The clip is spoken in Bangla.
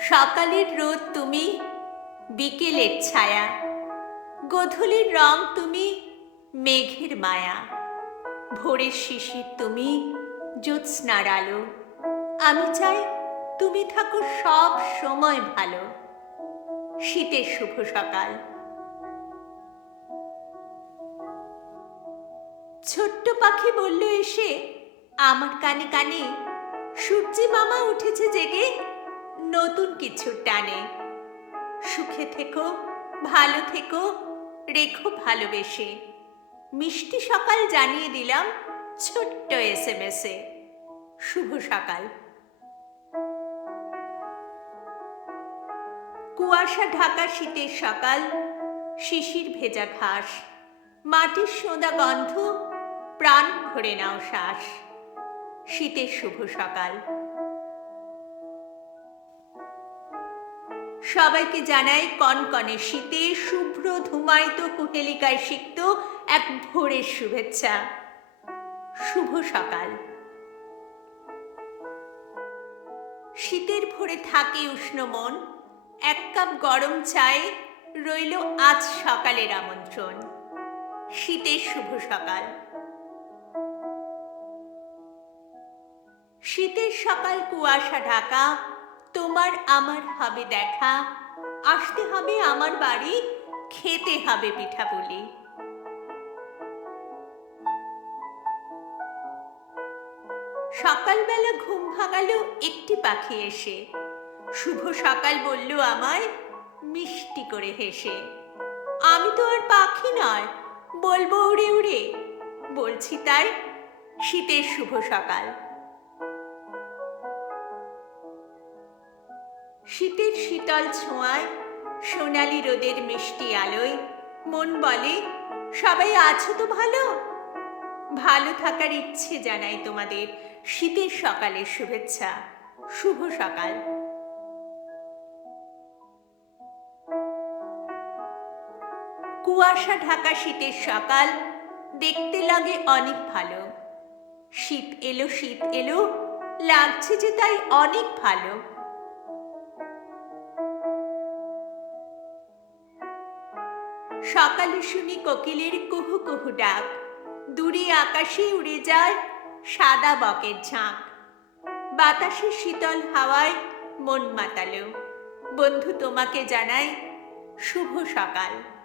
সকালের রোদ তুমি, বিকেলের ছায়া। গধূলির রং তুমি, মেঘের মায়া। ভোরের শিশির তুমি, জ্যোৎস্নার আলো। আমি চাই তুমি থাকো সব সময় ভালো। শীতের শুভ সকাল। ছোট্ট পাখি বলল এসে, আমার কানে কানে, সূর্যি মামা উঠেছে জেগে। নতুন কিছু টানে। সুখে থেকো, ভালো থেকো, রেখো ভালোবেসে। মিষ্টি সকাল জানিয়ে দিলাম ছোট্ট এস এম এস এ। শুভ সকাল। কুয়াশা ঢাকা শীতের সকাল, শিশির ভেজা ঘাস, মাটির সোঁদা গন্ধ, প্রাণ ভরে নাও শ্বাস। শীতের শুভ সকাল। সবাইকে জানাই কনকনে শীতে শুভ্র ধুমায়িত কুহেলিকায় সিক্ত এক ভোরের শুভেচ্ছা। শুভ সকাল। শীতের ভোরে থাকে উষ্ণ মন, এক কাপ গরম চায়ে রইল আজ সকালের আমন্ত্রণ। শীতের শুভ সকাল। শীতের সকাল কুয়াশা ঢাকা তোমার আমার হবে দেখা। আসতে হবে আমার বাড়ি, খেতে হবে পিঠাপুলি সকালবেলা ঘুম ভাগালো একটি পাখি এসে। শুভ সকাল বলল আমায়, মিষ্টি করে হেসে। আমি তো আর পাখি নয়, বলব উড়ে উড়ে। বলছি তাই, শীতের শুভ সকাল। শীতের শীতল ছোঁয়ায়, সোনালি রোদের মিষ্টি আলোয়, মন বলে, সবাই আছো তো ভালো? ভালো থাকার ইচ্ছে জানাই তোমাদের শীতের সকালের শুভেচ্ছা। শুভ সকাল। কুয়াশা ঢাকা শীতের সকাল, দেখতে লাগে অনেক ভালো। শীত এলো শীত এলো, লাগছে যে তাই অনেক ভালো। সকালে শুনি কোকিলের কুহু কুহু ডাক। দূরে আকাশে উড়ে যায় সাদা বকের ঝাঁক। বাতাসে শীতল হাওয়ায় মন মাতালো। বন্ধু তোমাকে জানাই শুভ সকাল।